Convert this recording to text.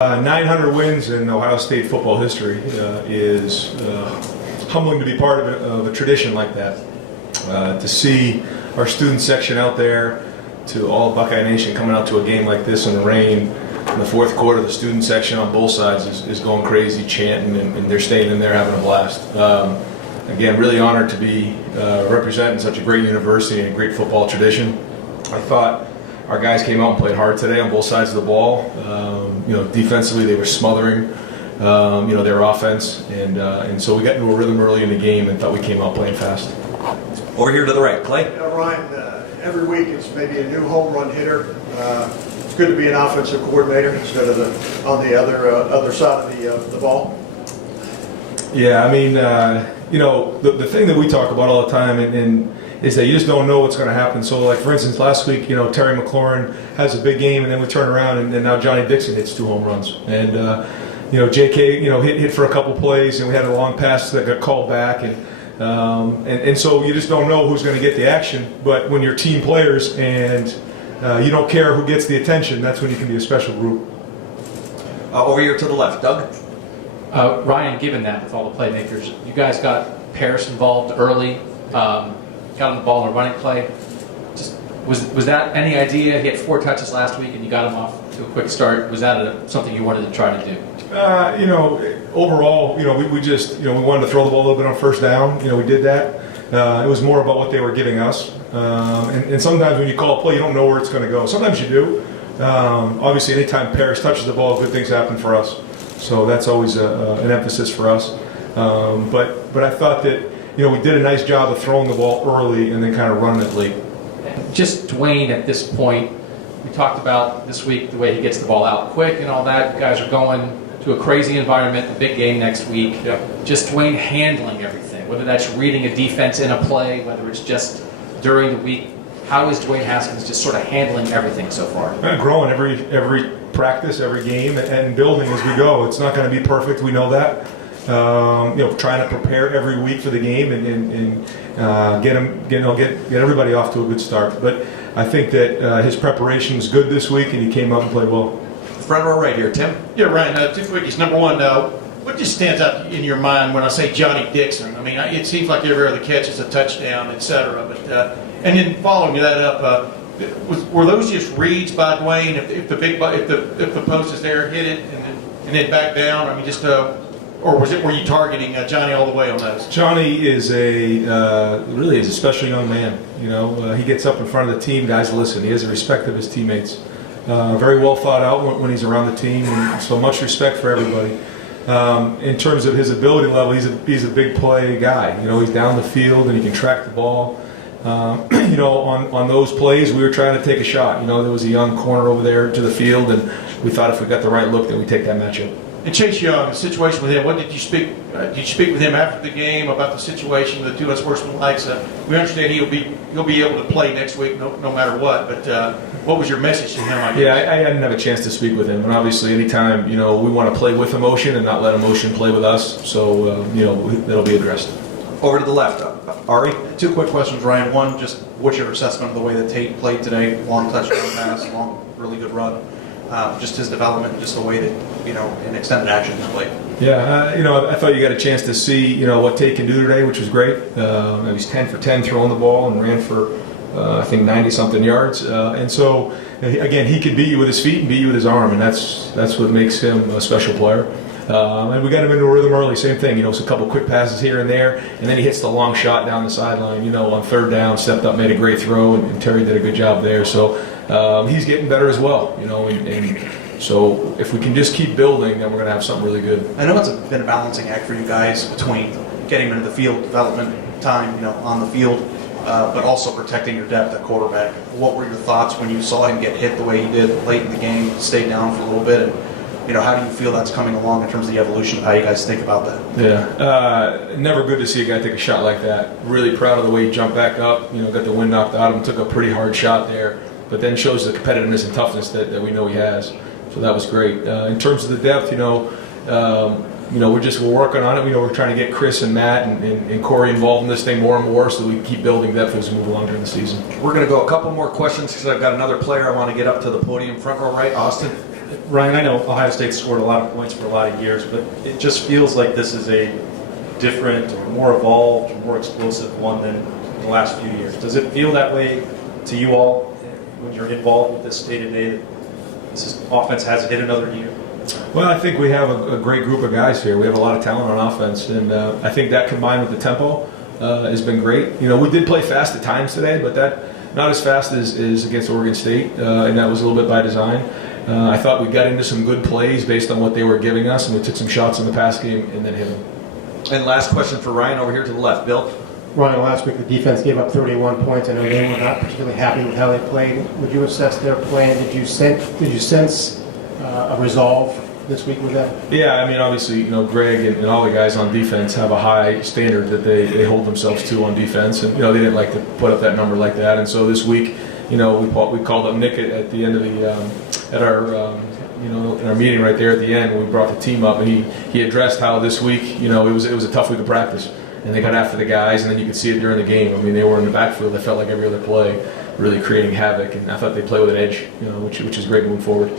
900 wins in Ohio State football history is humbling to be part of a tradition like that. To see our student section out there, to all Buckeye Nation coming out to a game like this in the rain, in the fourth quarter, the student section on both sides is going crazy, chanting, and they're staying in there having a blast. Again, really honored to be representing such a great university and a great football tradition. I thought our guys came out and played hard today on both sides of the ball. Defensively they were smothering, their offense, and so we got into a rhythm early in the game and thought we came out playing fast. Over here to the right, Clay. Ryan, every week it's maybe a new home run hitter. It's good to be an offensive coordinator instead of on the other side of the ball. Yeah, I mean, the thing that we talk about all the time is that you just don't know what's going to happen. So, like, for instance, last week, Terry McLaurin has a big game, and then we turn around, and now Johnny Dixon hits 2 home runs. And, JK, hit for a couple plays, and we had a long pass that got called back. And so you just don't know who's going to get the action. But when you're team players and you don't care who gets the attention, that's when you can be a special group. Over here to the left, Doug. Ryan, given that with all the playmakers, you guys got Paris involved early, got him the ball in a running play. Just was that any idea? He had 4 touches last week, and you got him off to a quick start. Was that something you wanted to try to do? Overall, we wanted to throw the ball a little bit on first down. We did that. It was more about what they were giving us. And sometimes when you call a play, you don't know where it's going to go. Sometimes you do. Obviously, anytime Paris touches the ball, good things happen for us. So that's always an emphasis for us. But I thought that we did a nice job of throwing the ball early and then kind of running it late. Just Dwayne at this point, we talked about this week the way he gets the ball out quick and all that. You guys are going to a crazy environment, a big game next week. Yep. Just Dwayne handling everything, whether that's reading a defense in a play, whether it's just during the week. How is Dwayne Haskins just sort of handling everything so far? Growing every practice, every game, and building as we go. It's not going to be perfect. We know that. Trying to prepare every week for the game and get everybody off to a good start. But I think that his preparation was good this week, and he came up and played well. Front row right here, Tim. Yeah, Ryan, 2 quickies. Number one, what just stands out in your mind when I say Johnny Dixon? I mean, it seems like every other catch is a touchdown, etc. But and then following that up, were those just reads by Dwayne? If the post is there, hit it and then back down. I mean, just or were you targeting Johnny all the way on those? Johnny is really is a special young man. He gets up in front of the team. Guys listen. He has the respect of his teammates. Very well thought out when he's around the team, and so much respect for everybody. In terms of his ability level, he's a big play guy. He's down the field and he can track the ball. On those plays, we were trying to take a shot. There was a young corner over there to the field, and we thought if we got the right look, that we'd take that matchup. And Chase Young, the situation with him. What did you speak? Did you speak with him after the game about the situation with the 2 unsportsmanlikes? We understand he'll be able to play next week, no matter what. But what was your message to him? I didn't have a chance to speak with him, and obviously, anytime we want to play with emotion and not let emotion play with us. So that'll be addressed. Over to the left, Ari. 2 quick questions, Ryan. One, just what's your assessment of the way that Tate played today? Long touchdown pass, long, really good run. Just his development, just the way that in extended action he's played. Yeah, I thought you got a chance to see what Tate can do today, which was great. He was 10 for 10 throwing the ball and ran for I think 90-something yards. And so again, he could beat you with his feet and beat you with his arm, and that's what makes him a special player. And we got him into a rhythm early. Same thing, it's a couple quick passes here and there, and then he hits the long shot down the sideline. On third down, stepped up, made a great throw, and Terry did a good job there. So he's getting better as well. And so if we can just keep building, then we're going to have something really good. I know it's been a balancing act for you guys between getting him into the field, development time, on the field, but also protecting your depth at quarterback. What were your thoughts when you saw him get hit the way he did late in the game, stayed down for a little bit, and how do you feel that's coming along in terms of the evolution of how you guys think about that? Yeah, never good to see a guy take a shot like that. Really proud of the way he jumped back up, got the wind knocked out of him, took a pretty hard shot there, but then shows the competitiveness and toughness that we know he has. So that was great. In terms of the depth, we're working on it. We're trying to get Chris and Matt and Corey involved in this thing more and more, so we can keep building depth as we move along during the season. We're going to go a couple more questions because I've got another player I want to get up to the podium. Front row right, Austin. Ryan, I know Ohio State scored a lot of points for a lot of years, but it just feels like this is a different or more evolved or more explosive one than the last few years. Does it feel that way to you all when you're involved with this day-to-day, that offense has hit another year? Well, I think we have a great group of guys here. We have a lot of talent on offense, and I think that combined with the tempo has been great. You know, we did play fast at times today, but that not as fast as against Oregon State, and that was a little bit by design. I thought we got into some good plays based on what they were giving us, and we took some shots in the pass game and then hit them. And last question for Ryan over here to the left. Bill? Ryan, last week the defense gave up 31 points. I know they were not particularly happy with how they played. Would you assess their play? Did you sense a resolve this week with them? Yeah, I mean, obviously, you know, Greg and all the guys on defense have a high standard that they hold themselves to on defense, and you know they didn't like to put up that number like that. And so this week, you know, we called up Nick at the end of the at our you know, in our meeting right there at the end, when we brought the team up, and he addressed how this week, you know, it was a tough week of practice, and they got after the guys, and then you could see it during the game. I mean, they were in the backfield. They felt like every other play, really creating havoc, and I thought they played with an edge, you know, which is great moving forward.